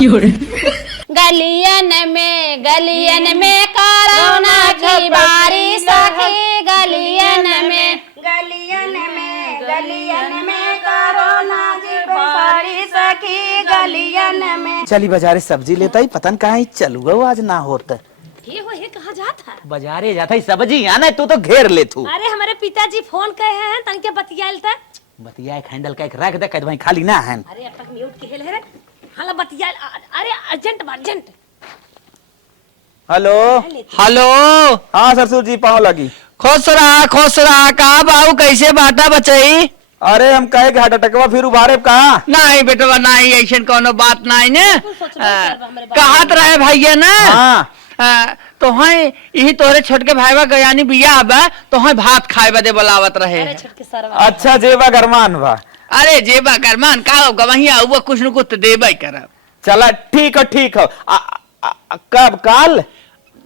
गलियन में कोरोना की बारी सखी गलियन में कोरोना की बारी सखी गलियन में। चली बाजारे सब्जी लेता ही पतन कहाँ चलूगा आज ना होता ये कहाँ जाता है? बाजारे जाता ही सब्जी आना तू तो घेर ले तू। अरे हमारे पिताजी फोन कहे हैं तन के बतियालता बतिया एक हैंडल का एक रख दे कह भाई खाली ना है। अरे अब तक म्यूट के हेल है रे हाला बतियाल। अरे अर्जेंट हेलो हेलो। हाँ ससुर जी पाँव लगी। खुश रहा कहा बाबू कैसे बाटा बचाई? अरे हम कहे हार्ट अटैकवा फिर उभारे कहा नहीं बेटवा नहीं ऐसा कोनो बात नहीं ने कहत रहे भैया ना। हाँ तो है यही तोहरे छोटके भाईवा गयानी बिया बा तो है भात खाए बदे बुलावत रहे। अच्छा जेबा गरमान बा। अरे जेबा गरमान का होगा वही आऊगा कुछ न कुछ देबा करब। चला ठीक हो कब काल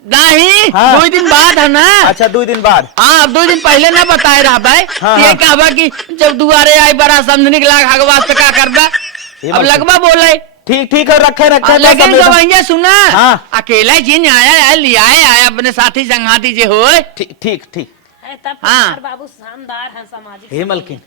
नहीं हाँ। 2 दिन बाद है ना। अच्छा 2 दिन बाद। हाँ 2 दिन पहले ना बताए रहा भाई। हाँ, ये कहबा कि जब दुआरे आई बड़ा समझने के लाग हगवास का करबा अब लगवा बोले ठीक है रखे लेकिन जब भैया सुना हाँ। अकेला जी ने आया लिया अपने साथी संगाती जे हो। ठीक तब हाँ। बाबू शानदार है सामाजिक। हे मलकिन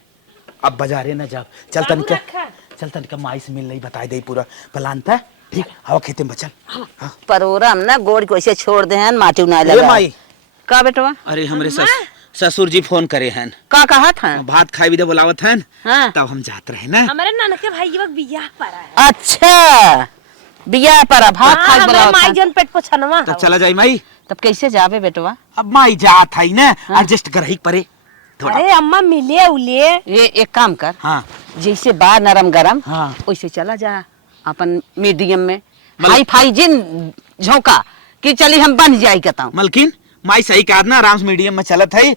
अब बाजारे न जाओ चल तनिका माई से मिल नहीं बताई दे पूरा प्लान था। ठीक आओ खेते में चल। हाँ। परोरम ना गोड़ को ऐसे छोड़ दे हैं माटी उना लगा। माई का बेटवा? अरे हमरे ससुर जी फोन करे हैं का कहा था? भात खाई भी दे बुलावत हैं। हाँ। तब हम जात रहे ना। हमारे ननके भाई वक्त बियाह पर है। अच्छा बियाह पर भात खाई बुलाओ माई जन पेट को छनवा तो चला जाई माई। तब कैसे जावे बेटवा? अब माई जात है ना एडजस्ट कर ही परे थोड़ा। अरे अम्मा मिले उले ये एक काम कर। हाँ जैसे बार नरम गरम हाँ। वैसे चला जा अपन मीडियम में हाई फाई जिन झोंका कि चली हम बन जाई कहता। मलकिन माई सही कहा ना आराम से मीडियम में चलत है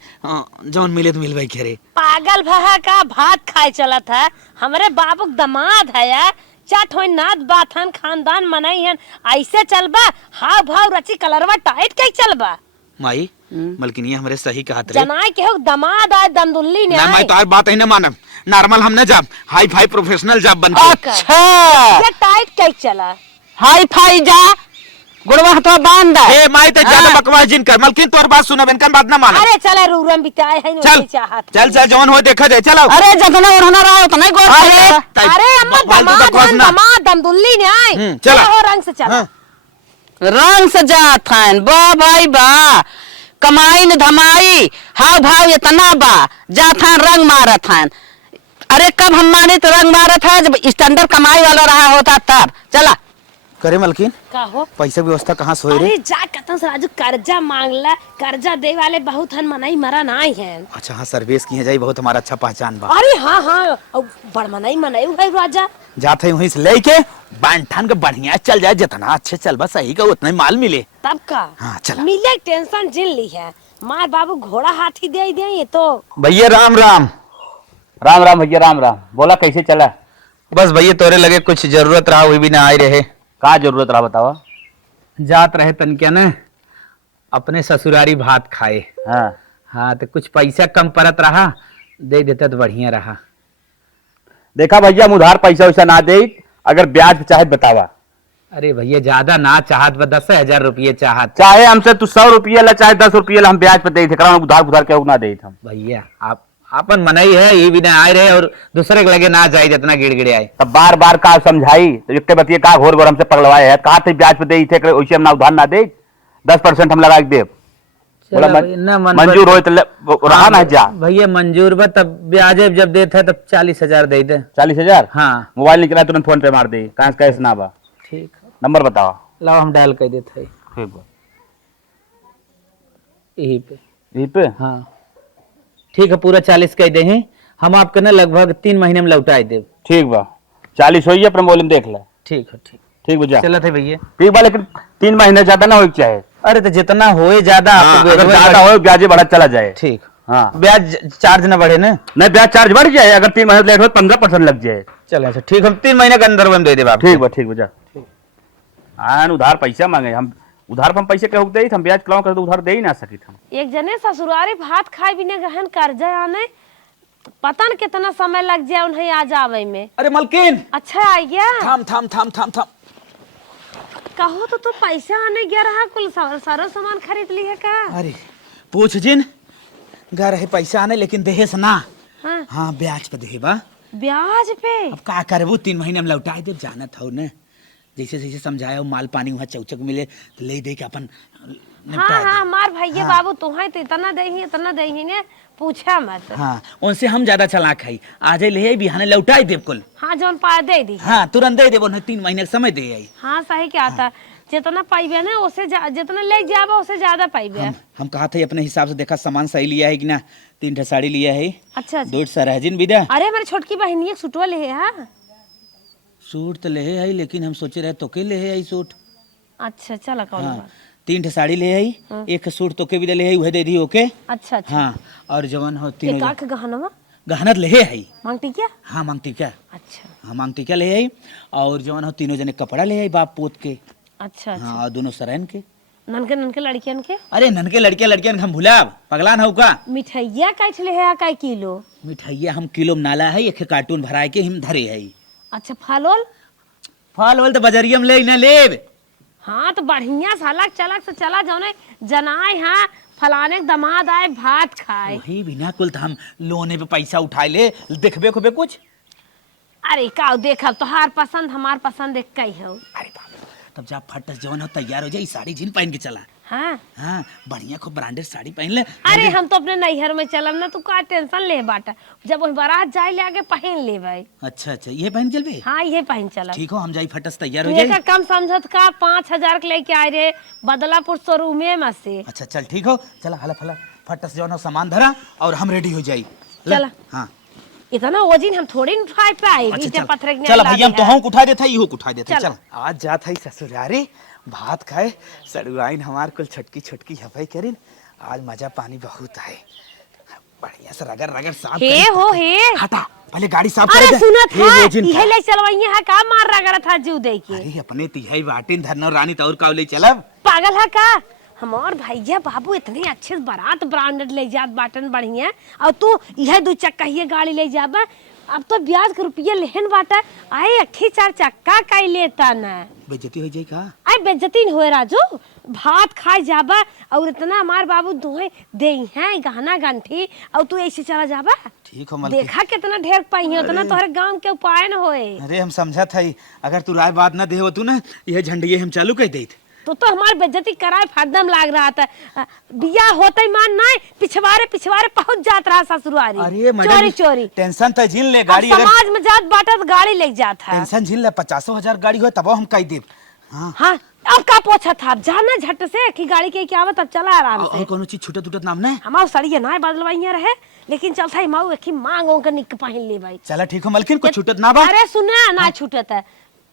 जौन मिले तो मिलवाई खेरे। पागल भहा का भात खाए चला था। हमारे बाबू दमाद है यार चट हो नाथ बाथन खानदान मनाई है ऐसे चलबा हाव भाव रची कलरवा टाइट के चलबा। माई मलकिन ये हमारे सही कहा थे जनाई के हो दमाद आए दमदुल्ली ने मैं तो बात ही ना मानम नॉर्मल हम ना जाब हाई फाई प्रोफेशनल जाब बन अच्छा ये टाइट के चला हाई फाई जा गुड़वा तो बांध दे। ए माई तो ज्यादा बकवास जिन कर मलकिन तोर बात सुना बेन बात ना मान। अरे चले रूरम बिताए है चल चल जौन हो देखा जाए चलो। अरे जितना उड़ना रहा उतना ही गोड़। अरे अम्मा दमाद दमदुल्ली ने आए चलो रंग से चला। रंग से जात हैं बा भाई बा कमाई न धमाई हाव भाव इतना बा जात हैं रंग मारत हैं। अरे कब हम माने तो रंग मारत है जब स्टैंडर्ड कमाई वाला रहा होता तब चला करे मलकिन का हो पैसा व्यवस्था कहाँ से हो रे? अरे जा कतन से राजू कर्जा मांगला कर्जा दे वाले बहुत हन मनाई मरा नहीं है। अच्छा हाँ सर्विस किए जाई बहुत हमारा अच्छा पहचान बा। अरे हाँ बड़ मनाई है राजा जाते हैं वहीं से लेके बांठान के बढ़िया चल जाए जितना अच्छे चल बस सही का उतना ही माल मिले तब का। हाँ चला मिले टेंशन जिन ली है मार बाबू घोड़ा हाथी दे ये तो। भैया राम राम भैया राम बोला कैसे चला? बस भैया तोरे लगे कुछ जरूरत रहा हुई भी ना आए रहे। का जरूरत रहा बतावा? जात रहे तन क्या ना अपने ससुरारी भात खाए। हाँ तो कुछ पैसा कम परत रहा दे देता तो बढ़िया रहा। देखा भैया हम उधार पैसा वैसा ना दे अगर ब्याज चाहे बतावा। अरे भैया ज्यादा ना चाहत 10,000 रुपये चाहत चाहे हमसे तू 100 रुपये ला चाहे 10 रुपये ला हम ब्याज पे दे थे उधार के ना दे हम। भैया आप अपन मनई है ये भी ना आए रहे और दूसरे के लगे ना जाए जितना गिड़गिड़े आए। तब बार बार का समझाई तो एक बतिए का घोर घोर हमसे पगलवाए है कहा थे ब्याज पे दे थे वैसे हम ना उधार ना दे 10% हम लगा के दे मंजूर हो तो रहा ना जा। भैया मंजूर बा तब ब्याज जब देते है तब 40,000 दे दे। 40,000? हाँ मोबाइल निकला तुरंत फोन पे मार दे कहाँ कैश ना बा। ठीक नंबर बताओ। लाओ हम डायल कर देते ठीक बा यही पे। हाँ ठीक है पूरा 40 कह दे हैं हम आपके ना लगभग 3 महीने में लौटाए दे। ठीक बा 40 हो अपने मोबाइल में देख ले। ठीक है ठीक भैया चला थे भैया। ठीक बा लेकिन 3 महीने ज्यादा ना हो चाहे। अरे तो जितना होए ज्यादा अगर ज्यादा हो ब्याज बढ़ा चला जाए। ठीक हाँ ब्याज चार्ज ना बढ़े ना? नहीं ब्याज चार्ज बढ़ जाए अगर 3 महीने लेट हो 15% लग जाए। चलो अच्छा ठीक हम 3 महीने के अंदर हम दे दे बाप। ठीक बा हाँ उधार पैसा मांगे हम उधार हम पैसे कहूँ दे हम ब्याज क्लाव कर तो उधार दे ही ना सकी हम। एक जने ससुरारी भात खाए बिना गहन कर्जा आने पता न कितना समय लग जाए उन्हें आ जावे में। अरे मलकिन अच्छा आ गया। थाम कहो तो तू पैसा आने गया रहा, कुल सारा सामान खरीद ली है का? अरे पूछ जिन घर है पैसा आने, लेकिन देहेस ना। हाँ। हाँ ब्याज पे देहे बा। ब्याज पे? अब का करबू, 3 महीने में लौटाए दे, जानत हो न। जैसे जैसे समझाया माल पानी वहाँ चौचक मिले तो ले दे के अपन हाँ हाँ मार भैया बाबू तुम्हें तो इतना दे ही ने पूछा मत। हाँ उनसे हम ज्यादा चलाक है। आज ले आई बिहाने लौटाए देव कुल। हाँ जौन पा दे दी। हाँ तुरंत दे देबो, 3 महीने का समय दे आई। हाँ सही क्या था, जितना पाइबे ना उससे जितना ले जाबा उससे ज्यादा पाइबे। हम कहा थे अपने हिसाब से देखा सामान सही लिया है कि ना। 3 ठे साड़ी लिया है। अच्छा 2 सरहजिन विदा। अरे हमारी छोटकी बहनी एक सूटवा ले है। हाँ सूट तो ले आई, लेकिन हम सोचे रहे तोके ले आई सूट। अच्छा चला कौन हाँ बात। 3 ठे साड़ी ले आई, 1 सूट तोके भी ले आई, वह दे दी ओके। अच्छा अच्छा हाँ और जवन हो एक 3 आंख गहनवा गहनत ले आई। मांगती क्या? हाँ मांगती क्या। अच्छा हाँ मांगती क्या ले आई, और जवन हो 3 जने कपड़ा ले आई बाप पोत के। अच्छा अच्छा। हाँ और 2 सरहन के। ननके ननके लड़कियन के? अरे ननके लड़कियां हम भुला पगला न हो का। मिठाइया कैठ ले है का किलो? मिठाइया हम किलो में नाला है, 1 कार्टून भराए के हम धरे है। अच्छा फलोल? फल वल तो बजरिया में ले न लेब। हाँ तो बढ़िया सलग चलक से चला जाओ ने जनाए। हाँ फलाने के दामाद आए भात खाए। वही बिना कुल हम लोने पे पैसा उठाए ले देखबे खोबे कुछ। अरे का देखब तोहार पसंद हमार पसंद एक कई हो। अरे बाप तब जा फटस जवन हो तैयार हो जाई, साड़ी जीन पहन के चला। हाँ हाँ बढ़िया खूब ब्रांडेड साड़ी पहन ले। अरे हम तो अपने नैहर में चलम ना, तू का टेंशन ले बाटा, जब वही बारात जाए ले आगे पहन ले भाई। अच्छा अच्छा ये पहन चलबे। हाँ ये पहन चला। ठीक हो हम जाई फटस तैयार हो तू जाई। एक कम समझत का 5000 के लेके आए रे बदलापुर शोरूमे में से। अच्छा चल ठीक हो, चला हला फला फटस जवन हो सामान धरा और हम रेडी हो जाई। ले। चला। हाँ इतना वजन हम थोड़ी न उठाए पाए। अच्छा पत्थर के चल भैया हम तो हम उठा देता इहो उठा देता। चल। चल आज जात है ससुरारी भात खाए, सड़ुआइन हमार कुल छोटकी छोटकी हफाई करिन। आज मजा पानी बहुत है, बढ़िया से रगड़ रगड़ साफ हे करिन। हो हे हटा पहले गाड़ी साफ अरे कर दे। सुना था हे जिन यह ले चलवाइए है का मार रगड़ा था जीव दे के। अरे अपने तिहाई बाटिन धरना रानी तौर का ले चलब। पागल है का? हमार भैया बाबू इतने अच्छे से बारात ब्रांडेड ले जात बाटन बढ़िया, और तू यह 2 चक्का ही गाड़ी ले जाबा। अब तो ब्याज के रुपया लेहन बाटा, आए अखी 4 चक्का का लेता ना। बेइज्जती हो जाई का। आए बेइज्जती न होए राजू, भात खाए जाबा और इतना हमार बाबू दोहे दे हैं गहना गंठी, और तू ऐसे चला जाबा। ठीक हो मलकी। देखा कितना ढेर पाई है, उतना तोहरे गांव के उपाय न होए। अरे हम समझत है, अगर तू राय बात न दे हो तू ना यह झंडिये हम चालू कर देत। तो हमार बेइज्जती कराए फादम लाग रहा था। बिया होते मान नहीं पिछवारे पहुंच जात रहा ससुरारी। अरे मैडम चोरी चोरी टेंशन तो झील ले अब गाड़ी। अगर समाज में जात बाटा तो गाड़ी ले जात है। टेंशन झील ले 50,000 गाड़ी हो तब हम कह देब। हाँ हाँ अब का पूछा था, अब जाना झट से कि गाड़ी के क्या आवत, अब चला आराम और से। कोनो चीज छूटत उटत नाम ने। हमार सड़ी ना बदलवाइया रहे, लेकिन चलता है माऊ एक मांगो का निक पहन ले भाई। चला ठीक हो मलकिन कुछ छूटत ना बा। अरे सुना ना छूटत है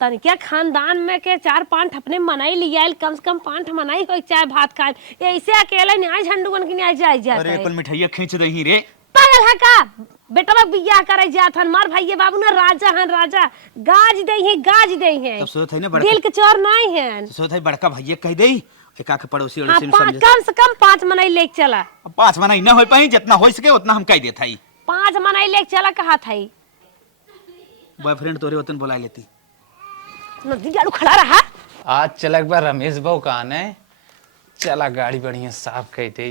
तनिके खानदान में के 4-5 अपने मनाई लिया, कम से कम 5 मनाई हो चाहे भात खाए। ऐसे अकेला न्याय झंडूगन की न्याय जाए जाता अरे है। कुल मिठाइया खींच रही रे। पागल है का? बेटवा बियाह करे जात हन, मार भैया बाबू ना राजा हन, राजा गाज दे हैं तब सोच है ना बड़का। दिल के चोर नहीं है। सोच है बड़का भैया कह दे एक आके पड़ोसी हाँ, अड़ोसी में समझे। कम से कम 5 मनाई लेके चला। 5 मना ना हो पाई, जितना हो सके उतना हम कह देता ही। 5 मनाई लेके चला कहा था। बॉयफ्रेंड तोरे वतन बुला लेती। नदी गाड़ू खड़ा रहा। आज चला एक बार रमेश भाऊ कहान है, चला गाड़ी बढ़िया साफ कही थे।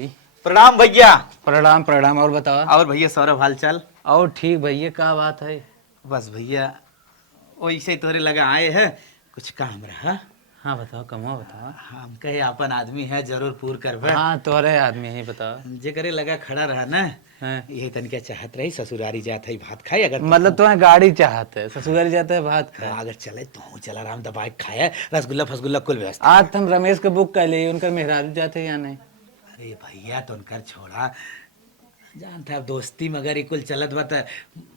प्रणाम भैया। प्रणाम प्रणाम। और बताओ। और भैया सौरभ हाल चाल। और ठीक भैया, क्या बात है? बस भैया वैसे तोरे लगा आए हैं, कुछ काम रहा। हाँ बताओ, कमुआ बताओ। हम कहे अपन आदमी है जरूर पूर करबे। हाँ तोरे आदमी है, बताओ। जे करे लगा खड़ा रहा ना। हाँ। यही तनिका चाहत रही ससुरारी जात है भात खाए। अगर मतलब तुम्हें गाड़ी चाहते है, ससुरारी जाते है भात खाए। अगर चले तो चला राम दबाए खाए, रसगुल्ला फसगुल्ला कुल व्यवस्था। आज हम रमेश के बुक कर लिए, उनका मेहरारू जाते या नहीं? अरे भैया तो उनकर छोड़ा जानता है दोस्ती मगर कुल चलत बा त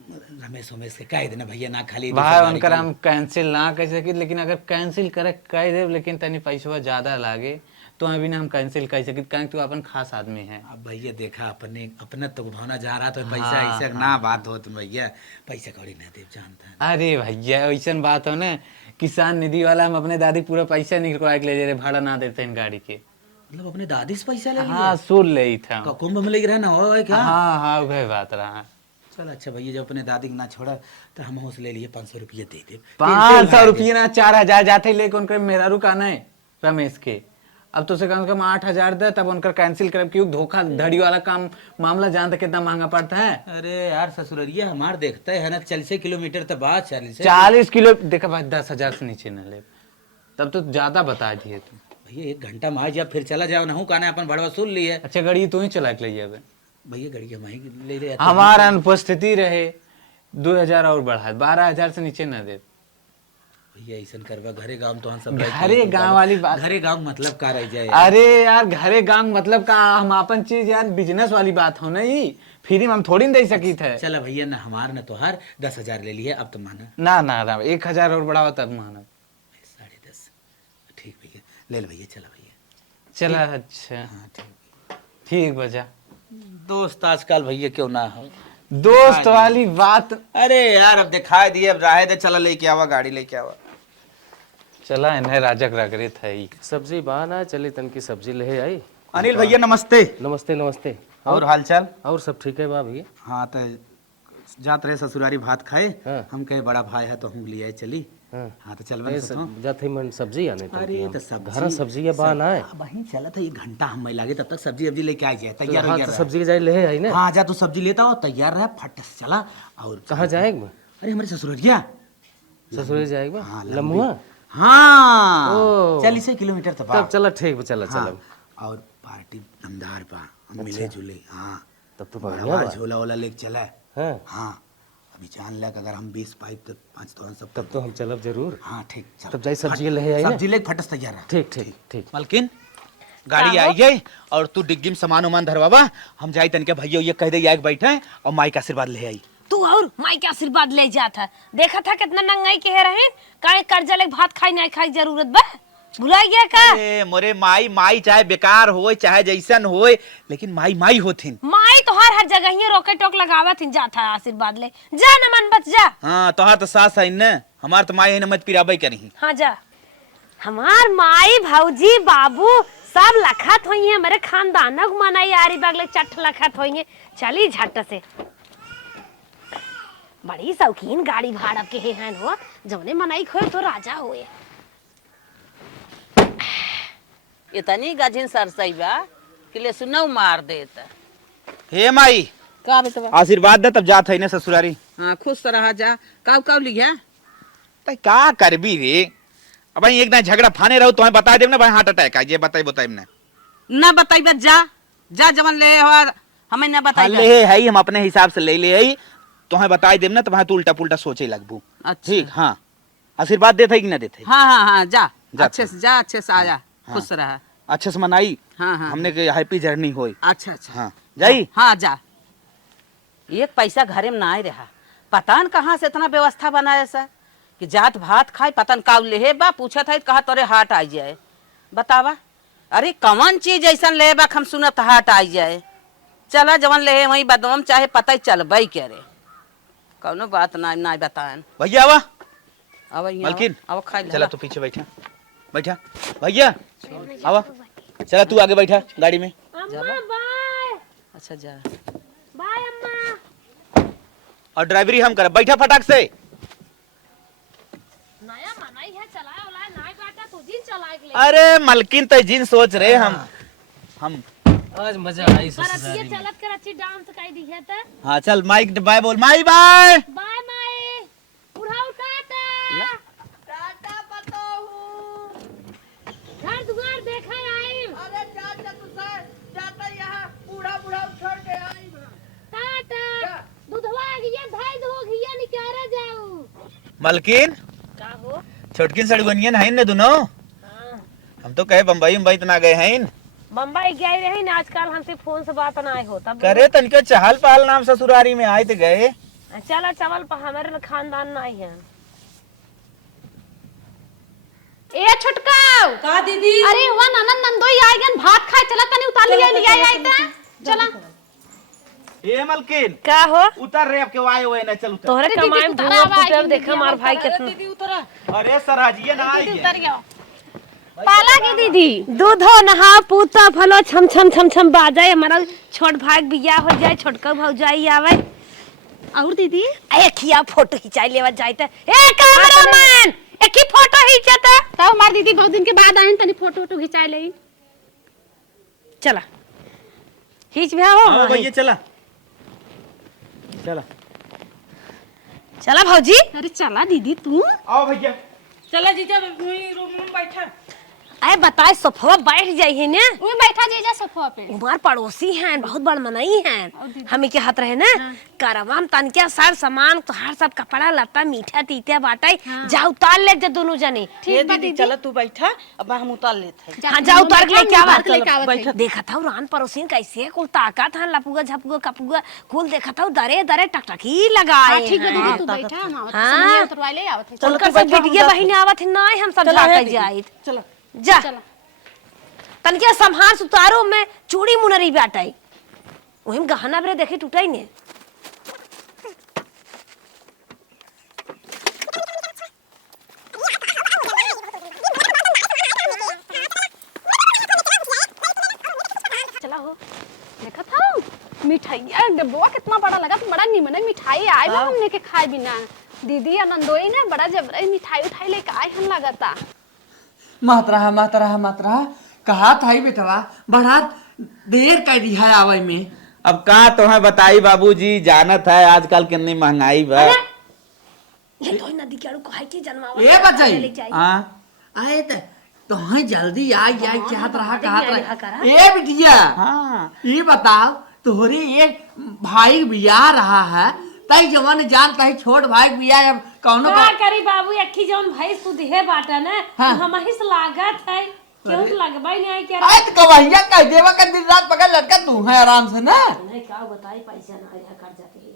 रमेश उमेश के कह देना भैया ना खाली भाई उनकर हम कैंसिल ना कर सकी, लेकिन अगर कैंसिल करे कह दे, लेकिन तनी पैसा ज्यादा लागे तो अभी ना हम कैंसिल कर सकी, कारण तू अपन खास आदमी है। अब भैया देखा अपने अपना तो भावना जा रहा तो पैसा हाँ, ऐसा ना बात हो तुम भैया पैसा कौड़ी ना दे जानता है। अरे भैया ऐसा बात हो ना, किसान निधि वाला हम अपने दादी पूरा पैसा निकलवा के ले जा रहे, भाड़ा ना देते हैं गाड़ी के। मतलब अपने दादी से पैसा ले लिया? हाँ सुन ले था। कुंभ में लेके रहना हो क्या? हाँ हाँ वही बात रहा। चल अच्छा भैया जब अपने दादी के ना छोड़ा तो हम ले लिए 500 रुपये दे दे। 500 रुपये ना 4000 जाते लेके उनका मेरा रुका नहीं। रमेश के। अब तो से कम 8,000 दे, तब उनका कैंसिल कर, क्यों धोखा धड़ी वाला काम मामला जानते कितना महंगा पड़ता है। अरे यार ससुररिया हमार देखता है ना 40 किलोमीटर तक बात 40 किलो देखा भाई, 10,000 से नीचे न ले, तब तो ज्यादा बता दिए तुम। भैया 1 घंटा में जब फिर चला जाओ ना कहना अपन भड़वा सुन लिए। अच्छा गाड़ी तू ही चला के ले जाए भैया गाड़ी हम ही ले ले हमारा अनुपस्थिति रहे, 2,000 और बढ़ा, 12,000 से नीचे न दे भैया। ऐसा करवा घरे गांव तो हम सब घरे गांव वाली बात, घरे गांव मतलब का रह जाए। अरे यार घरे गांव मतलब का, हम अपन चीज यार बिजनेस वाली बात हो ना, ये फ्री में हम थोड़ी न दे सकी थे। चला भैया ना हमार ना तोहार 10,000 ले लिए, अब तो माना ना ना ना 1,000 और बढ़ावा तब माना। 10.5 ठीक भैया, ले लो भैया, चला भैया चला। अच्छा हाँ ठीक। ठीक बजा। दोस्त आजकल भैया क्यों ना हो, दोस्त वाली बात। अरे यार अब दिखाई दिए, अब राहे दे, चला लेके आवा, गाड़ी लेके आवा। चला इन्हें राजक रगरे था ही। सब्जी बहाना चले तन की सब्जी ले आई। अनिल भैया नमस्ते। नमस्ते नमस्ते। और हालचाल? और सब ठीक है बा भैया। हाँ तो जात रहे ससुरारी भात खाए। हाँ। हम कहे बड़ा भाई है तो हम ले आए चली। हाँ। हाँ तो चल बन जाते ही मन सब्जी आने तन अरे की तो हम। सब्जी घर सब्जी या बहाना है। वहीं चला था 1 घंटा हम लागे, तब तक सब्जी अब्जी लेके आ जाए, तैयार हो हाँ गया तो रहा। सब्जी के जाए ले आई ना। हाँ जा तू सब्जी लेता हो, तैयार रहा, फट से चला। और कहाँ जाएगा? अरे हमारे ससुररिया। ससुर जाएगा हाँ, लम्बुआ। हाँ ओ। 40 किलोमीटर तक तब चला ठीक बा, चला हाँ। चला। और पार्टी दमदार बा, हम मिले जुले। हाँ तब तो बढ़िया बड़ा बा। झोला वोला लेके चला। हाँ हाँ अभी जान लग, अगर हम 20 पाइप तो 5 तो हम सब। तब तो हम चलब जरूर। हाँ ठीक चल। तब जाए सब्जी ले आई ना। सब्जी लेके फटस तैयार रहा। ठीक ठीक ठीक। मलकिन गाड़ी आई गई और तू डिग्गी में सामान उमान धरवावा, हम जाई तनके भैया ये कह दे आके बैठे और माई का आशीर्वाद ले आई। तू और माई के आशीर्वाद ले जाता, देखा था कितना नंगाई के है रहे, काहे कर्जा ले भात खाई नहीं खाई जरूरत बा, भुला गया का? अरे मोरे माई चाहे बेकार होए चाहे जैसन होए, लेकिन माई होथिन। माई तो हर जगह ही रोके टोक लगावत हिन, जाता आशीर्वाद ले जा, न मन बच जा। हाँ तोहार तो सास है न, हमार तो माई है न, मत पिराबई करही। हाँ जा। हमार माई भौजी बाबू सब लखत होई है, मेरे खानदान को मनाई आरी बगले चट लखत होई है। चली झट से, बड़ी शौकीन गाड़ी भाड़ा के हैं हो, जौने मनाई खोए तो राजा होए। इतनी गजिन सरसई बा कि ले सुनऊ मार देता। हे माई का बेटवा? आशीर्वाद दे, तब जात है न ससुरारी। हाँ खुश रहा जा। काव काव लिया? तो का करबी रे, अब एक ना झगड़ा फाने रहो तो बता देब ना भाई, हार्ट अटैक आ जे बताई ना। ना बताई बस जा जा, जवन ले हो हमें ना बताई। ले है हम अपने हिसाब से ले आई, तो बताई देब ना, तो तू उल्टा पुल्टा सोचे लगबू। अच्छा। ठीक हाँ, आशीर्वाद देते कि ना देते? हाँ हाँ हाँ जा, जा अच्छे से जा, अच्छे से आजा। हाँ। खुश रहा। अच्छे से मनाई। हाँ हाँ हमने के हैप्पी जर्नी होई। अच्छा अच्छा। हाँ जाई। हाँ जा। एक पैसा घरे में ना ही रहा, पता न कहाँ से इतना व्यवस्था बनाया सा कि जात भात खाए, पता न काव ले बा, पूछा था कहा तोरे हाट आई जाए, बतावा। अरे कौन चीज ऐसा ले बा हम सुनत हाट आई जाए। चला जवन ले वही बदम चाहे पता ही चल बई के रे, कौनो बात ना बताएन। भैया आवा। अब मलकिन अब खाई चला तू पीछे बैठा बैठा। भैया आवा, चला तू आगे बैठा गाड़ी में। अम्मा बाय। अच्छा जा। बाय अम्मा। और ड्राइवरी हम कर, बैठा फटाक से। नया मनाई है, चलाए वाला नाई बाटा तू दिन चलाए के ले। अरे मलकिन तो जिन सोच रहे हम आज मजा आई पर ससुरारी ये में। चलत कर अच्छी डांस काई दी है त। हाँ चल माइक बाय बोल, माई बाय। बाय माई, उठाओ टाटा। टाटा बताओ। घर दुआर देखा आई। अरे चाचा तू सर जाता यहाँ बूढ़ा छोड़ के आई। टाटा। दूधवा गया धाई दो गया निकारा जाऊ। मलकिन का हो? छोटकिन सड़गोनियन है न दोनों। हम तो कहे बम्बई तो ना गए हैं। बम्बई गए रहे ना, आजकल हमसे फोन से बात ना होता। करे तनिके चहल पहल नाम ससुरारी में आए थे गए। चला चावल पर हमारे खानदान नहीं है। ए छुटकाओ का दीदी? अरे हुआ ननन नंदोई आएगन भात खाए, चला तनी उतार लिया लिया आई ता चला। ए मलकिन का हो? उतर रे, अब के वाए हुए न, चल उतर। तोहरे कमाई में धुआं फूटे, देखा मार भाई कितना। दीदी उतरा। अरे सराजिए ना आई। पाला के दीदी दूधो नहा पूता फलो छम छम छम छम बाजे, हमारा छोट भाई बिया हो जाए, छोटका भौजाई आवे। और दीदी ए खिया फोटो खिंचाई लेवा जाए त। ए कैमरामैन एक ही फोटो खींचता। तब हमार दीदी बहुत दिन के बाद आइन तनी फोटो वोटो खिंचाए लई। चला खींच भी हो आओ भैया चला चला चला भौजी। अरे चला दीदी तू। आओ भैया चला जीजा रूम में बैठा। अरे बताए सोफा बैठ जाइए ना। उई बैठा जीजा सोफा पे। हमार पड़ोसी हैं बहुत बड़ मनई हैं। हमें के हाथ रहे ना करवाम तनके सार सामान तोहार सब कपड़ा लत्ता मीठा तीते बाटे जा उतार ले जे दोनों जने। ठीक बा दीदी चला तू बैठा अब हम उतार लेते हैं। हाँ जा उतार के लेके आवा। बैठा। देखा था रान पड़ोसी कैसे कुल ताकत है लपुगा झपुगा कपुगा कुल देखा था दरे दरे टकटकी लगाए। ठीक है दीदी तू बैठा हम आवत हाँ। समय उतरवा ले आवत है। उनका सब बिटिया बहिन आवत है ना हम सब जाके जाइत। चलो जा चला तनके संभार सुतारो में चूड़ी मुनरी बाटाई ओहिम गहना बरे देखे टूटाई ने। चला हो देखा था मिठाइया डब्बा कितना बड़ा लगा तो बड़ा निमन है मिठाई आए बा हमने के खाए बिना। दीदी आनंदोई ने बड़ा जबरई मिठाई उठाई लेके आए हम लगता। मात्रा कहा था ही बेटवा बड़ा देर कर दिया है आवे में। अब का तुम्हें बताई बाबूजी जानत है आजकल कितनी महंगाई बा। ये तो नदी के आड़ू कहाई के जन्मावा ए बचाई हाँ आए तो हाँ जल्दी आई चाहत रहा करा। ए बिटिया हाँ ये बताओ तोहरे एक भाई बियाह रहा है तई जवन जानता है छोट भाई बियाह अब कौनो का करी बाबू अखी जौन भाई सुधे बाटा ना हाँ। हम ही से लागत है क्यों लगबाई नहीं क्या आए तो कवैया कह देवा का दिन रात पकड़ लटका तू है आराम से ना। नहीं का बताई पैसा ना आया कर्जा के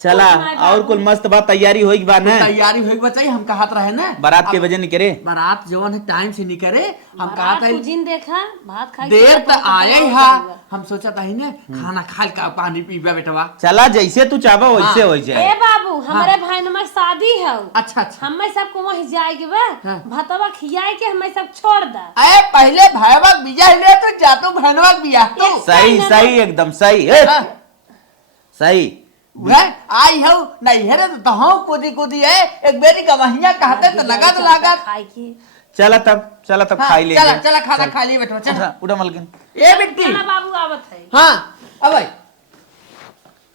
चला और कुल मस्त बात तैयारी होई बा ना। तैयारी हुई बचाई हम कहत रहे ना बारात के बजे निकले बारात जवन है टाइम से निकले हम कहत है जिन देखा भात खाई देर तक आए हा हम सोचा था ही ना खाना खाल का पानी पीबा बेटवा। चला जैसे तू चाहबा वैसे हो जाए। ए बाबू हमारे भाई में शादी है अच्छा अच्छा हमें सब को वहीं जाए के बा हाँ। भतवा खियाए के हमें सब छोड़ दा। अरे पहले भैया बिया ले तो जातो भैनवा बिया तो सही सही एकदम सही है हाँ। सही वह आई हो नहीं है तो हम कूदी है एक बेरी गवहिया कहते तो लगा तो लगा। खाए की चला तब खाई ले चला चला खाना खा लिए बेटवा चल उड़ा मलकिन ए बिट्टी चला बाबू आवत है। हाँ अब आई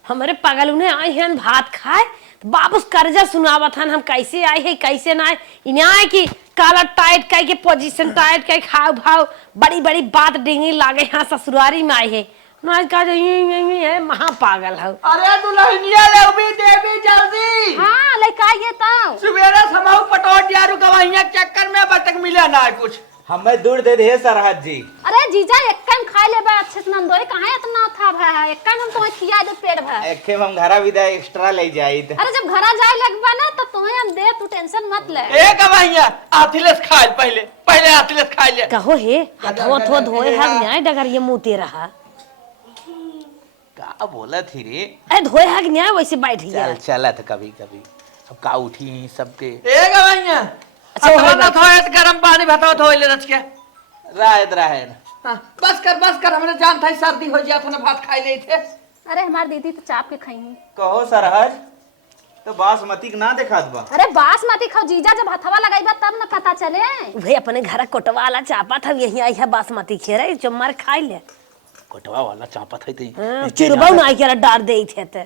हमारे पागल उन्हें आए हैं भात खाए तो बाबूस कर्जा सुनावत हन हम कैसे आए है कैसे ना आए इन्हें आए कि काला टाइट कह के पोजीशन टाइट कह खाओ भाव बड़ी बड़ी बात डिंगी लागे यहाँ ससुरारी में आए है ना का है महा पागल है। अरे दुल्हनिया ले भी देवी जल्दी हां लेके आइए तो सवेरे समाऊ पटोट यारू गवहिया चक्कर में बतक मिला ना कुछ हमें दूर दे दे सरहद जी। अरे जीजा एक्कन खाए ले बा अच्छे से नंदोई कहां इतना था भाई एक्कन हम तो खिया दे पेट भर। एके हम घरा विदा एक्स्ट्रा ले जाई। अरे जब घरा जाए लगबा ना तो तुम्हें हम दे तू टेंशन मत ले। ए गवहिया आथिलेस खाए पहले आथिलेस खा ले कहो हे हथवा थो धोए हग न्याय डगर ये मुंह रहा का बोला थी रे। ए धोए हग न्याय वैसे बैठ गया। चल चला था कभी कभी अब का उठी सबके। ए गवहिया अच्छा हो गया। थोड़ा गरम पानी बताओ थोड़े ले रच के रायद हाँ, बस कर हमने जान था सर्दी हो जाए तूने भात खाई ले थे। अरे हमारी दीदी तो चाप के खाई। कहो सरहद तो बासमती ना दिखात बा। अरे बासमती खाओ जीजा जब हथवा लगाई तब ना पता चले। भाई अपने घर कोटवा वाला चापा था यही आई है बासमती खेरे जो मार खाई ले कोटवा वाला चापा था ते चुरबा ना आई के डार दे थे ते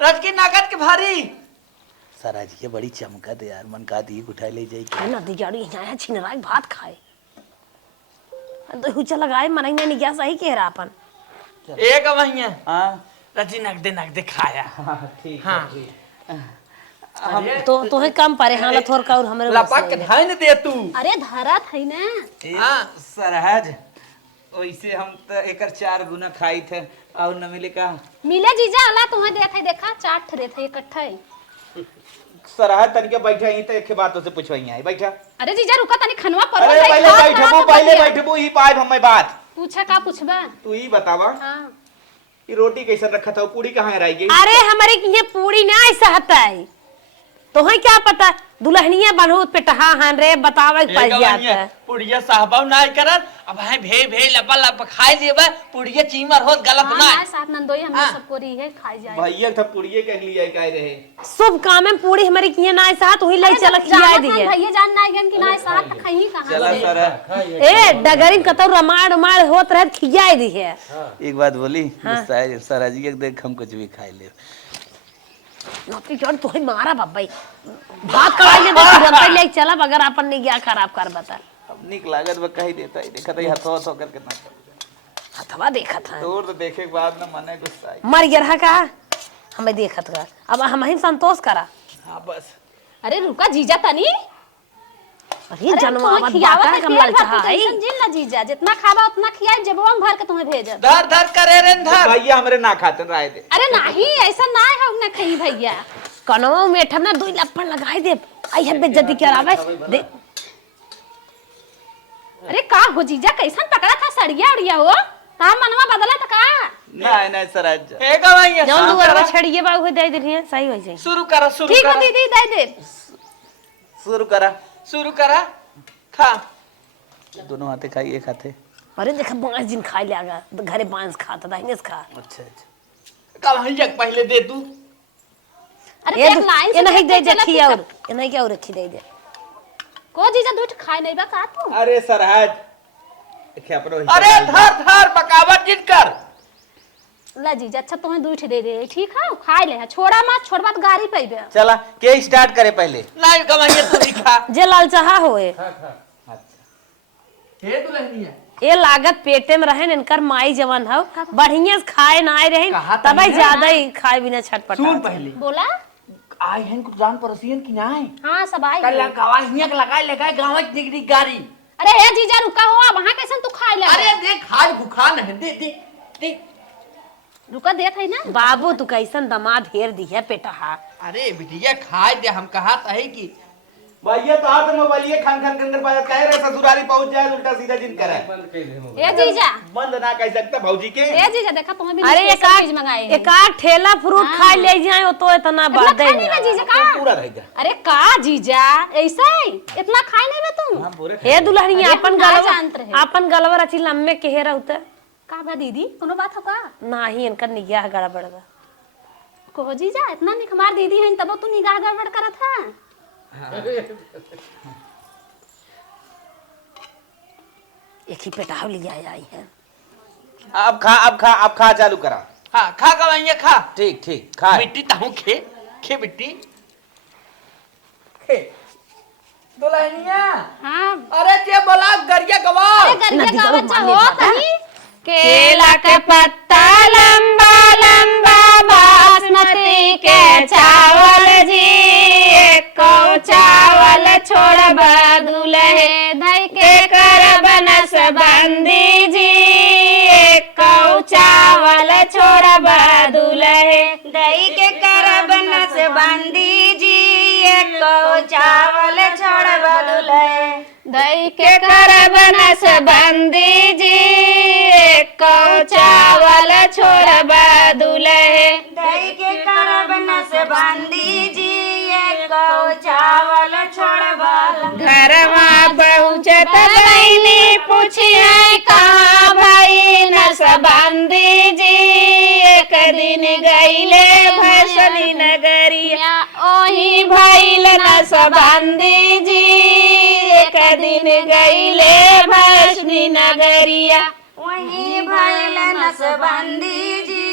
रच की नागत के भारी सरहद ये बड़ी चमकत यार मन का दी उठा ले जाई के ना दी जाड़ी यहाँ है छिनराई भात खाए तो हुचा लगाए मनैया नहीं गया सही कह रहा अपन। ए गवहिया हां रची नक दे खाया ठीक हाँ। तो है कम परे हाँ थोड़ का और हमरे लपक के धाई न दे तू। अरे धरा थई ना। हां सरहद वैसे हम तो एकर 4 गुना खाई थे और न मिले का मिले जीजा अला तुम्हें दे थे देखा चाट ठरे थे इकट्ठे। सरहद तनिके बैठा ही तो एक बातों से पूछवाई आई बैठा। अरे जीजा रुका तनी खनवा पर अरे पहले बैठबू ही पाए हमें बात पूछा का पूछबा। तू ही बतावा हां ये रोटी कैसे रखा था पूरी कहाँ रह गई। अरे हमारे ये पूरी ना ऐसा हता है तो है क्या पता दुल्हनिया बहुत पेटहा हन रे बतावे पड़ जात है। पुड़िया साहबा ना करत अब है भे लपा लप खाई लेबे पुड़िया चीमर होत गलत ना हां साथ नंदोई हम सबको री है खाई जाए भैया था पुड़िए कह लिया कह रहे शुभ काम में पूरी हमारी किए ना साथ वही ले चल खिया दिए भैया जान ना गन कि ना साथ खाई कहां चला सर ए डगरी कतो रमाड़ उमाड़ होत रहे खिया दिए। एक बात बोली सर जी के देख हम कुछ भी खाई ले नौती जोड़ तो ही मारा बाबाई भात कढ़ाई ले दे बनते ले चला अगर अपन ने क्या खराब कर बता अब निक लागत बा कही देता ही देखा था हथवा तो करके ना हथवा देखा था तोर तो देखे के बाद ना मने गुस्सा आई मर गया का हमें देखत का अब हम ही संतोष करा। हां बस अरे रुका जीजा तनी अरे जनवावत बाटा कम लल चाहा है समझिल ना जीजा जितना खाबा उतना खियाई जबवा भर के तुम्हें भेज धर धर करे रे धर भैया हमरे ना खाते राय दे अरे नहीं ऐसा ना है हमने खई भैया कनवा में ठमना दो लप्पड़ लगाई दे आई हम बेइज्जती करावे दे। अरे का हो जीजा कैसन पकड़ा था सड़िया उड़िया हो ता मनवा बदला था का नहीं सर आज हे गवाइया जौन दुआर छड़िए बाबू दे दे रही सही हो जाए शुरू करा शुरू ठीक है करा दीदी दे दे शुरू करा खा दोनों हाथे खाइए खाते अरे देखा 5 दिन खाई ले आगा घरे 5 खाता था हिंगस खा अच्छा अच्छा कल हइया पहले दे तू अरे ये एक लाइन ये नहीं दे चला देखी फिर और ये नहीं क्या और रखी दे दे को जीजा दूध खाए नहीं बा का तू अरे सरहज क्या अपनो अरे धर धर बकावत जिन कर ला जीजा अच्छा तुम्हें दूध दे दे ठीक है खाए ले छोड़ा मत छोड़बा तो गाड़ी पैबे चला के स्टार्ट करे पहले नहीं गवाइया तू भी खा जे लाल चाहा होए हे दुल्हनिया ये लागत पेटे में रहे इनकर माई जवान हो बढ़िया से खाए ना आए रहे तबे ज्यादा ही खाए बिना छटपटा सुन पहले बोला आई हैं कुछ जान पड़ोसियन की ना है हां सब आई कल गवाइया के लगाए गांव डिग्री गाड़ी अरे हे जीजा रुका हो वहां कैसन तू खाए ले अरे देख आज भूखा नहीं दे दे दे रुका देत है ना बाबू तू कैसन दमाद हेर दी है पेटहा अरे बिटिया खाए दे हम कहा है कि भैया तो हाथ में बोलिए खान खान कर बात कह रहे ससुराली पहुंच जाए उल्टा सीधा जिन करे ए जीजा बंद ना कह सकता भौजी के ए जीजा देखा तुम्हें भी अरे स्पेशल चीज मंगाए हैं। एक आध ठेला फ्रूट खा ले जाए तो इतना बात खाए नहीं बा जीजा का पूरा रहेगा अरे का जीजा ऐसा ही इतना खाए नहीं बा तुम हम पूरे हे दुल्हनिया अरे अपन हम ना गलवा जानत रहे। अपन गलवा रची लम्बे के हेरा उतर का बा दीदी कोनो बात हो का नाही इनकर निगाह गड़बड़ बा को जीजा इतना निक हमार दीदी हैं तब तू निगाह गड़बड़ करत है एक ही पेटाव ले आई है अब खा चालू करा हाँ खा गवाइया खा ठीक ठीक खा मिट्टी ताहू खे मिट्टी खे दुल्हनिया हां अरे जे बोला गरिया गवा अरे गरिया का बच्चा हो तनी केला के पत्ता लंबा लंबा बासमती के चावल जी एको चावल छोड़ दुल्हे धई के कर बनस बंदी जी एको चावल छोड़ दुल्हे धई के कर बनस बंदी जी एको चावल छोड़ दुल्हे धई के कर बनस बंदी जी एको चावल छोड़बा दुल्हे दही के करब नस बंदी जी एको चावल छोड़बा घरवा पहुँचत बहनी पूछिए कहाँ भाई नस बंदी जी एक दिन गईले भसनी नगरिया ओही भइल नस बंदी जी एक दिन गईले भसनी नगरिया वही भइल नसबंदी जी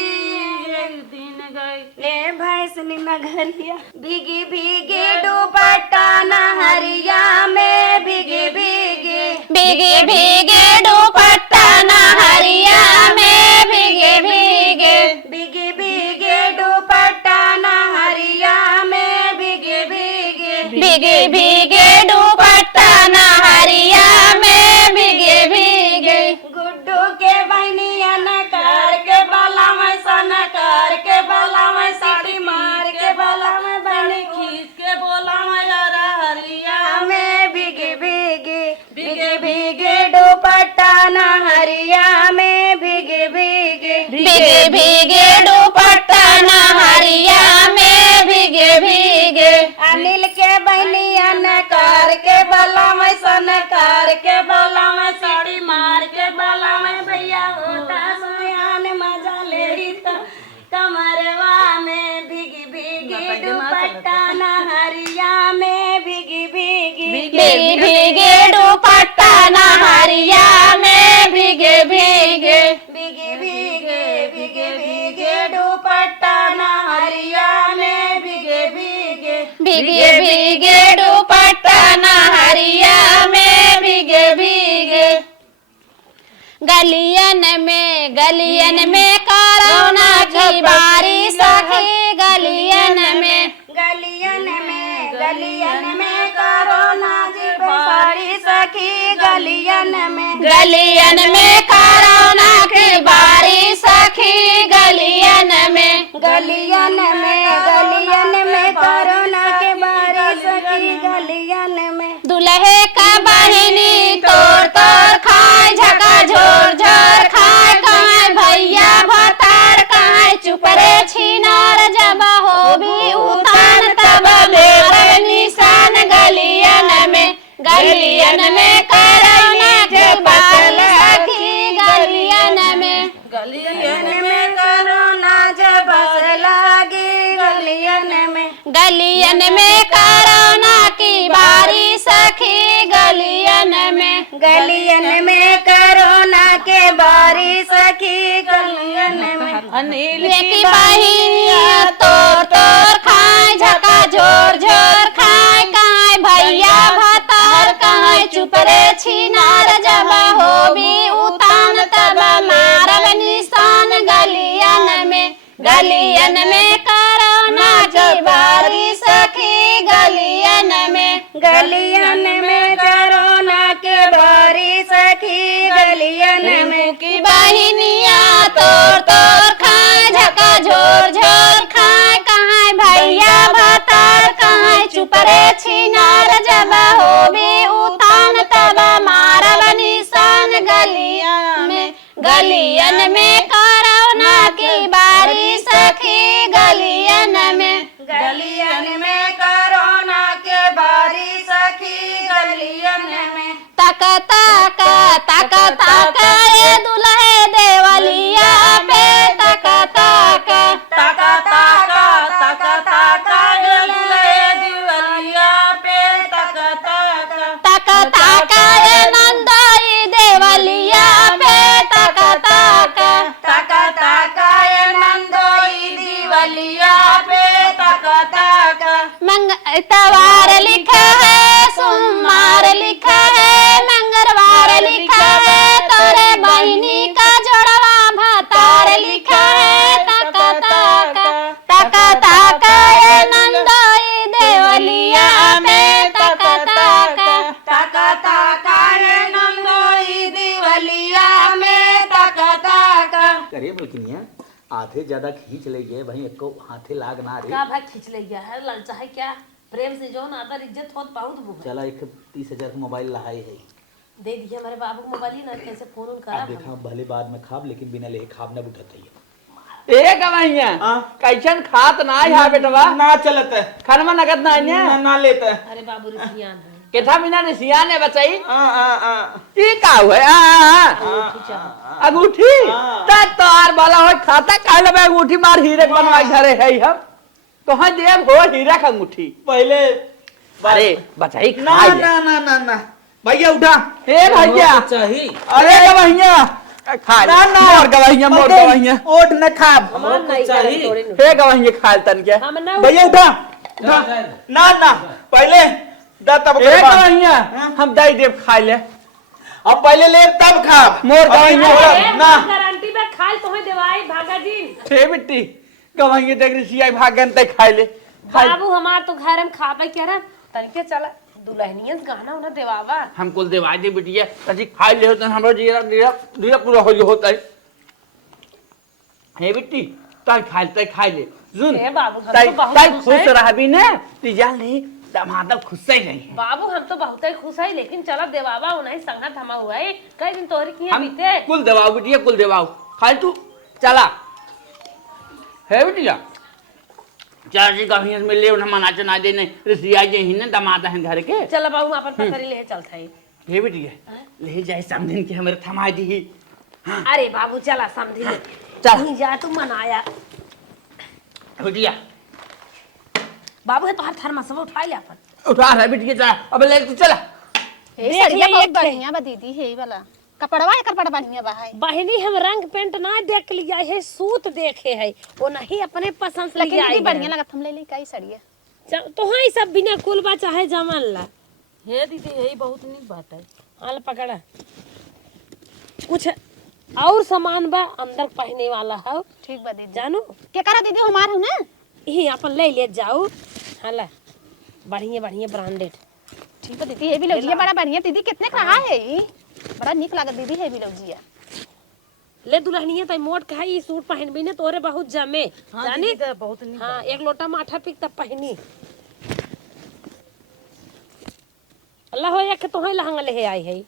एक दिन गईले भैंसनी नगरिया भीगी भीगी दुपट्टा नहरिया में भीगी भीगी भीगी भीगी दुपट्टा नहरिया में भीगी भीगी भीगी भीगी दुपट्टा नहरिया में भीगी भीगी भीगी भीगी दुपट्टा नहरिया में भीगी भीगी गुड्डू के बहनिया न कर के बाला में सन कर के बाला में साड़ी मार के बाला में बनी खींच के बोला में हरिया में भीगे भीगे भीगे भीगे दुपट्टा नहरिया में भीगे भीगे भीगे भीगे दुपट्टा नहरिया में भीगे भीगे अनिल कार के बाला में साड़ी मार के बाला में भैया होता सोयान मजा ले ही तो कमरवा में भीगी भीगी दुपट्टा नहरिया में भीगी भीगी भीगे भीगे दुपट्टा नहरिया में भीगे भीगे भीगे भीगे भीगे भीगे दुपट्टा नहरिया में भीगे भीगे भीगे भीगे दुपट्टा नहरिया में भीगे भीगे गलियन में कोरोना की बारिश सखी गलियन में कोरोना की बारिश सखी गलियन में कोरोना की बारिश सखी गलियन में कोरोना के बारिश सखी गलियन में दुल्हे का बहिनी तोड़ तोड़ खाए झका झोर झोर खाए कहाँ भैया भतार कहाँ चुप रे छिनार जब हो भी उतान तब मेरे निशान गलियन में कोरोना के बारिश सखी गलियन में कोरोना जब लगी गलियन में कोरोना की बारिश सखी गलियन में कोरोना के बारिश सखी गलियन में अनिल की बहिनिया तोड़ तोड़ खाए झका झोर झोर खाए कहाँ भैया भतार कहाँ चुप रे छिनार जब हो भी उतान तब मारब निशान गलियन में कोरोना की बारिश सखी गलियन में कोरोना के बारिश सखी गलियन में की बहिनिया तोड़ तोड़ खाए झका झोर झोर खाए कहाँ भैया भतार कहाँ चुप रे छिनार जब हो भी उतान तब मारब निशान गलियन में कोरोना की बारिश सखी गलियन में कोरोना के बारिश सखी गलियन में तक तक ये दुल्हे देवलिया पे तक ये दुल्हे देवलिया पे तक ये नंदाई देवलिया पे तक ये नंदाई देवलिया पे इतवार लिखा है सोमवार लिखा है मंगलवार लिखा है तोरे बहिनी का जोड़वा भतार लिखा है तक ये नंदोई देवलिया में तक ये नंदोई देवलिया में तक अरे बल्कि आधे ज्यादा खींच ले गए भाई एको हाथे लाग ना रे का भाई खींच ले गया है ललचा है क्या प्रेम से जो ना आदर इज्जत होत बहुत बुआ चला एक 30,000 का मोबाइल लहाई है दे दिए हमारे बाबू को मोबाइल ही ना कैसे फोन उन करा देखा भले बाद में खाब लेकिन बिना ले खाब ना बुझत है ए गवैया कैसन खात ना है बेटवा ना चलत है खनमा नगद ना है ना लेता है अरे बाबू रिसियान है केथा बिना रिसिया ने बचाई की का हुए अंगूठी त तार वाला हो खाता काहे लबे अंगूठी मार हीरे बनवाई घरे है हम कहां देव हो हीरा का अंगूठी पहले अरे बचाई ना खाई ना ना ना ना भैया उठा हे भैया चाहिए अरे गवैया खा ना ना मोर गवैया ओट न खाब हमार नहीं चाहिए। थोड़ी हे गवैया खाल तन के हम ना भैया उठा ना ना पहले दा तब हे गवैया हम दई देव खाई ले अब पहले ले तब खाब मोर गवैया ना गारंटी पे खाल तोहे देवाई भागा जी हे बिट्टी गवैया देख रिसिया भागन तक खाई ले बाबू हमार तो घर में खापे क्या रहा तनिके चला दुल्हनियन गाना उन्हें देवावा हम कुल देवा दे बिटिया तजी खाई ले होतन हमरो जीरा जीरा जीरा पूरा हो होता है हे बिट्टी ताई खाई ले सुन हे बाबू हम ताई तो बहुत ताई खुश खुश है रहबी ने ती जान नहीं दामाद खुश ही नहीं बाबू हम तो बहुत ही खुश है लेकिन चला देवावा उन्हें संगत थमा हुआ है कई दिन तोहरी किए हम बीते कुल देवाओ बिटिया कुल देवाओ खाई तू चला है बिटिया चाची का भी मिल ले उन्हें मना चना देने रिसिया जे ही ने दामाद है घर के चला बाबू अपन पकड़ी ले चलता है हे बेटिया ले जाए समझन के हमरे थमाई दी। अरे बाबू चला समझी चल। नहीं जा तू मनाया बेटिया बाबू है तो हर थर्मस में उठा लिया अपन उठा रहा बेटिया चला अब ले तू चला। हे देख सड़िया ले बहुत एक ठे। बढ़िया बा दीदी हे वाला कपड़वा एकर बड़ा बढ़िया बा है। बहनी हम रंग पेंट ना देख लिया है सूत देखे है वो नहीं अपने पसंद से लेकिन लिया दीदी बढ़िया लगत हम ले ले काई सड़िया तो हाँ सब बिना कुलबा चाहे जमन ला हे दीदी यही बहुत नीक बात है। हाल पकड़ा कुछ और सामान बा अंदर पहने वाला है ठीक बा दीदी। जानू के करा दीदी हमार हो ना यही अपन ले ले जाओ हाला बढ़िया बढ़िया ब्रांडेड ठीक बा दीदी हे भी लौजिया बड़ा बढ़िया दीदी कितने का रहा है ई? बड़ा निक लागत दीदी हे भी लौजिया। ले दुल्हनिया तो मोट का ये सूट पहन भी ने तोरे बहुत जमे जानी बहुत नीक हाँ एक लोटा माठा पिक तब पहनी अल्लाह हो या के तोहे लहंगा ले आई है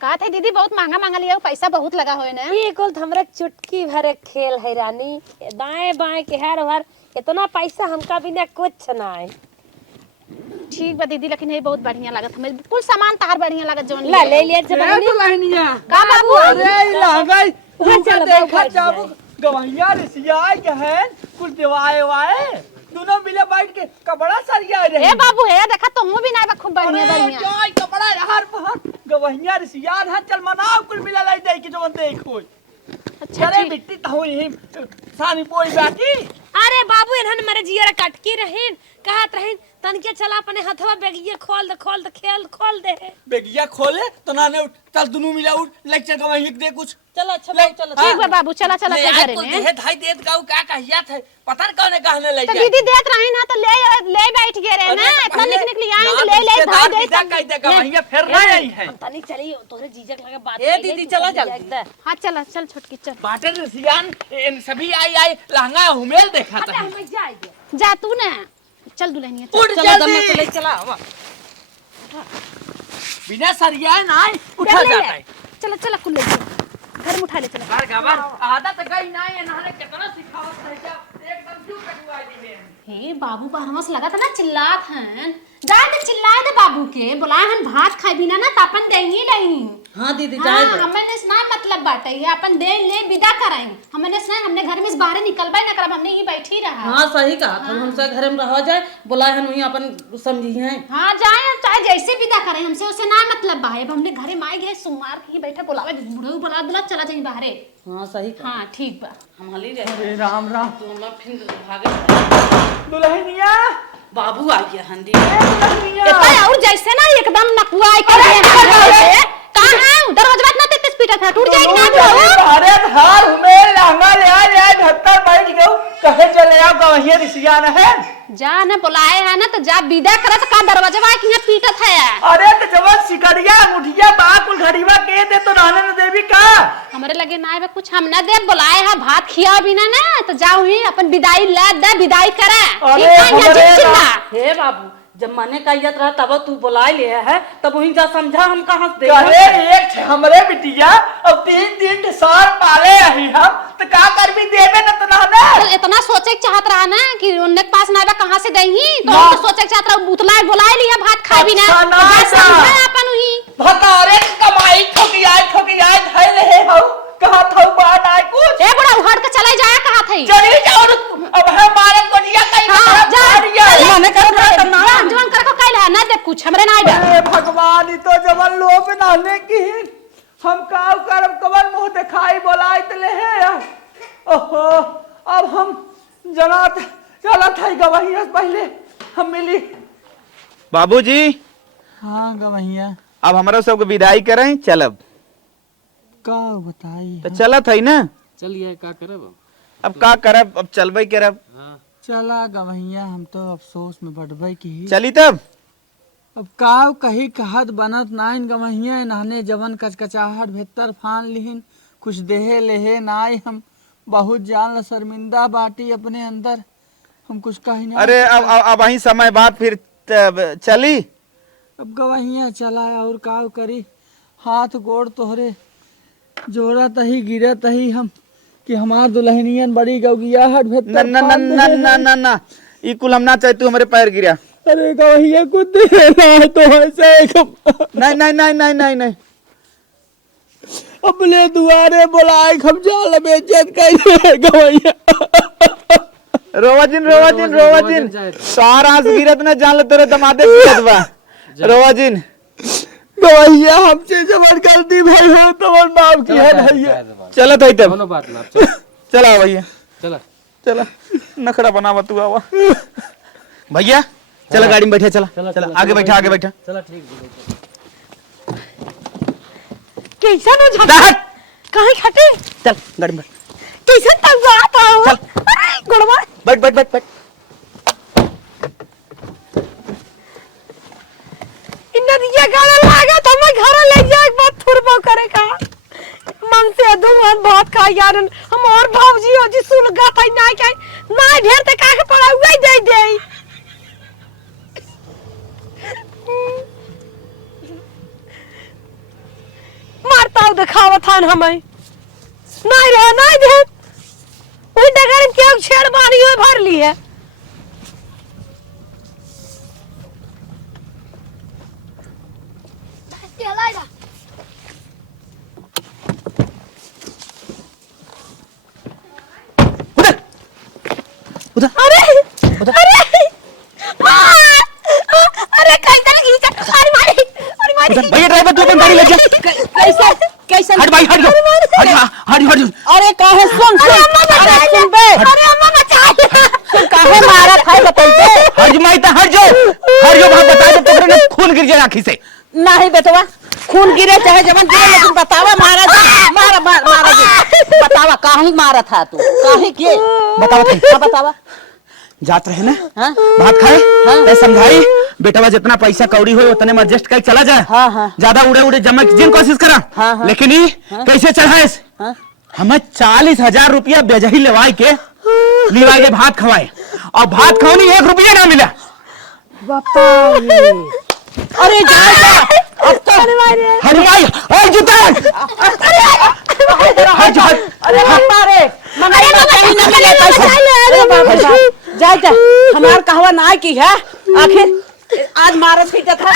कहा थे दीदी बहुत महंगा मांगा लिया पैसा बहुत लगा होए ना। ये कुल हमरा चुटकी भरे खेल है रानी दाएं बाएं के हर हर इतना पैसा हमका बिना कुछ ना है। ठीक बा दीदी लेकिन हे बहुत बढ़िया लागत हमें कुल सामान तार बढ़िया लागत जोन ला ले लिया जब दुल्हनिया का बाबू अरे लहंगाई वहाँ तू चल, देखा बैठ जब जाए। गवैया रिसिया के हैं कुछ दिवाए वाए दोनों मिले बैठ के कपड़ा सरिया रहे। हे बाबू हे देखा तुम भी ना बा खूब बढ़िया बढ़िया। जाय कपड़ा यार बहुत गवैया रिसिया है चल मनाओ कुल मिला लाई दे के जो देखो। अच्छा अरे बिट्टी तो ही सानी पोई बाकी अरे बाबू इन्हन मेरे जियर कटकी रहीन कहत रहीन तन के चला अपने हथवा बेगिए खोल दे खेल खोल दे बेगिया खोले तो ना ने चल दोनों मिला उठ लेक्चर का लिख दे कुछ। चलो अच्छा बाबू चलो। ठीक बा बाबू चला चला ले के आज घरे को में। देह धाई देत गाऊ का कहिया थे पता न कौन कहने ले तो जाए। दीदी देत रही ना तो ले बैठ गए रहे ना इतना लिख निकल आए ले धाई दे कह दे गवैया फिर ना आई है। तनी चली तोरे जीजक लगे बात ए दीदी चलो चल हाँ चल चल छोटकी चल बाटे रिसियान इन सभी आई लहंगा हुमेल देखा था। हम जाएंगे जा तू ना चल दुल्हनिया उठ चल। चलो दम जल्दी। से ले चला आवा। बिना सरिया ना उठा ले जाता है। चलो चलो कुल ले चल घर में उठा ले चलो। घर गवर आदत गई ना है नहाने कितना सिखावत है क्या एकदम क्यों कटवा दी है। हे बाबू बाहरवा से लगा था ना चिल्लात हैं जाए तो चिल्लाए दे बाबू के बुलाए हम भात खाए बिना ना तो अपन देंगे नहीं। हाँ दीदी हाँ, जाए दो। हमने स्नान मतलब बाटे ये अपन दे ले विदा कराएं हमने स्नान हमने घर में से बाहर निकलबा ना करब हमने ही बैठी रहा। हाँ सही कहा तुम हमसे घर में रह जाए बुलाए हम वहीं अपन समझी हैं। हाँ जाए चाहे जैसे विदा करें हमसे उसे ना मतलब बा अब हमने घरे माई गए सोमवार के ही बैठे बुलावे बुढ़ऊ बुला बुला चला जाए बाहरे। हाँ सही कहा। हाँ ठीक बा हम हाली रहे अरे राम राम तो हम लोग फिर भागे। दुल्हनिया बाबू आ गया हंदी। इतना और जैसे ना एकदम नकुआ के कहां है दरवाजा ना तेज पीटा था टूट जाएगी ना बुढ़ऊ। अरे धार हुमेल लहंगा ले आ धक्का बैठ गयो कहे चले आओ गवैया रिसियान है। जा ना बुलाए है ना तो जा विदा करत का दरवाजा के यहाँ पीटत है। अरे तो जब सिकड़िया मुठिया बाकुल घड़ीवा के दे तो रहने न देवी का हमारे लगे ना है कुछ हम ना दे बुलाए है भात खिया बिना ना तो जाओ ही अपन विदाई ला दे विदाई करे। अरे ठीक है यहाँ हमरे चिल्ला हे बाबू जब मने का इज्जत रहा तब तू बुला ले है तब वहीं जा समझा हम कहाँ से अरे एक छे हमरे बिटिया अब 3 दिन साल पाले रही हम तो का कर भी देवे न तो ना तो इतना सोचे के चाहत रहा ना कि उनके पास ना कहाँ से दही तो हम तो सोचे के चाहत रहा बुतला बुलाए लिया भात खाए बिना अच्छा, ना, तो जा ना। समझा अपन ही। भतारे कमाई ठोकियाए धैल हे हो कहा था बात आए कुछ ए बड़ा उहड़ के चले जाया कहा थई। चली जाओ अब है मारे कोनिया कहीं हाँ, जा मने कर जवान कर को कहला है ना दे कुछ हमरे ना डर। अरे भगवान ई तो जवन लोभ नाले की हम काव करब कवन मुंह दिखाई बोलाई तले है। ओहो अब हम जनात चलत है गवैया पहले हम मिली। बाबूजी हाँ गवैया अब हमारा सबके विदाई करें चलब का बताई तो चलत है ना चलिए का करब अब का करब अब चलबे करब चला गवैया हम तो अफसोस में बढ़बे की चली तब अब काव कही कहत बनत नाइन गवैया नहने जवन कचकचाहट भीतर फान लिहिन कुछ देहे लेहे नाई हम बहुत जान शर्मिंदा बाटी अपने अंदर हम कुछ कही नहीं। अरे अब वही समय बाद फिर तब चली अब गवैया चला और काव करी हाथ गोड़ तोहरे जोड़ा तही गिरे तही हम कि हमार दुल्हनियन बड़ी गौगिया हट न न न न न न न ई कुल हम ना चाहे तू हमारे पैर गिरा अरे गवैया को देना है तो ऐसे नहीं नहीं नहीं नहीं नहीं नहीं अपने दुआरे बुलाए हम जाल में इज्जत कैसे गवैया। रोवाजिन रोवाजिन रोवाजिन सार आंस गिरत ना जान ले तेरे दमादे गिरत बा रोवाजिन। गवैया हमसे जबर गलती भाई हो तो माफ किया भैया। चलो तो तब दोनों बात ना चला भैया चला चला नखड़ा बनावा तू आवा भैया चला गाड़ी में बैठे चला चला आगे बैठा आगे बैठा चला ठीक कैसा न झपट कहीं खटे चल गाड़ी में कैसा तक बात आओ अरे गुड़वा बैठ बैठ बैठ बैठ इन्ना दिया गाना लागा तो मैं घर ले जाए एक बात थुरबो करे का मन से दुमन बहुत का यार हम और भाऊजी हो जी सुन गा था ना क्या ना ढेर ते का के पड़ा हुआ दे दे मारता दिखावा था हमें नहीं रहे नहीं दे वही डगर के छेड़ बानी में भर ली है उधर अरे अरे अरे कैसे लगी अरे मारी भैया ड्राइवर तू अपन गाड़ी ले जा कैसे कैसे हट भाई हट हट अरे काहे सुन सुन बे अरे अम्मा बचा काहे मारा था बताइए। हट माई ता हट जो भाग बता दे तोरे ने खून गिर जाए आंखी से नहीं बेटवा खून गिरे चाहे जवन गिरे लेकिन बतावा मारा बतावा काहे मारा था तू काहे के बतावा थे हाँ बतावा जात रहे ना हाँ भात खाए मैं समझाई बेटवा जितना पैसा कौड़ी हो उतने में एडजस्ट कर चला जाए हाँ हाँ ज्यादा उड़े उड़े जमा की कोशिश करा हाँ, हाँ। लेकिन ये कैसे चढ़ाए हमें 40,000 रुपया बेजही लेवाई के लिवाई के भात खवाए और भात खाओ 1 रुपया ना मिला। अरे जा अब तो हट भाई अरे जूता अरे मारे मंगाई ना कहीं ना मिले पैसा अरे बाप रे बाप जा जा हमार कहवा ना की है आखिर आज मारत पीटा था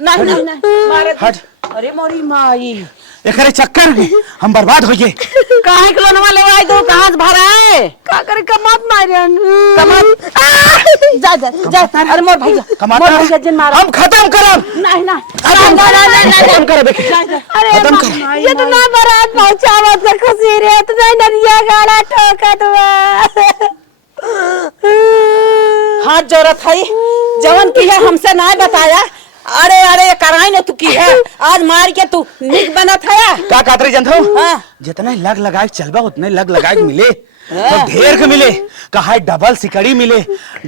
नहीं नहीं नहीं मारत हट अरे मोरी माई एकरे चक्कर में हम बर्बाद हो गए। काहे के लोनवा लेवाई दो कहां से भरा है का करे कमात मारियन कमत जा जा जा अरे मोर भैया कमाता मोर भैया जिन मारा हम खत्म करब नहीं ना खत्म करब अरे खत्म कर ये तो ना बारात पहुंचावत का खुशी रे तो नहीं नरिया गाड़ा ठोकत बा हाथ जरूरत है जवन की है हमसे ना बताया अरे अरे कराई ने तू की है आज मार के तू निक बना था का कातरी जनतो हाँ। जितने लग लगाए चलबा उतने लग लगाए मिले तो ढेर के मिले कहा डबल सिकड़ी मिले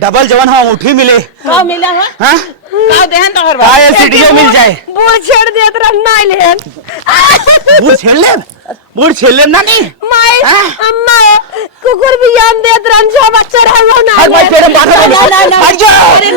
डबल जवन हाँ उठी मिले का मिला है हाँ का देहन तो हर का एलसीडीओ मिल जाए बूढ़ छेड़ देत रहना लेन बूढ़ छेड़ ले ना नहीं माई अम्मा कुकुर भी यान देत रहन जो बच्चा रहलो ना हट भाई पेड़ मार ना, ना, ना। हट जा अरे